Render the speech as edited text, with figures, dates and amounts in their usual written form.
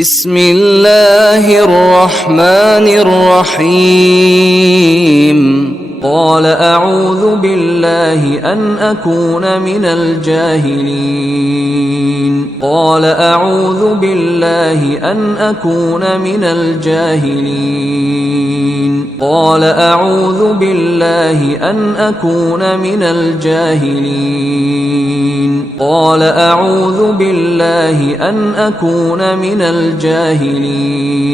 بسم الله الرحمن الرحيم قال أعوذ بالله أن أكون من الجاهلين قال أعوذ بالله أن أكون من الجاهلين قال أعوذ بالله أن أكون من الجاهلين قال أعوذ بالله أن أكون من الجاهلين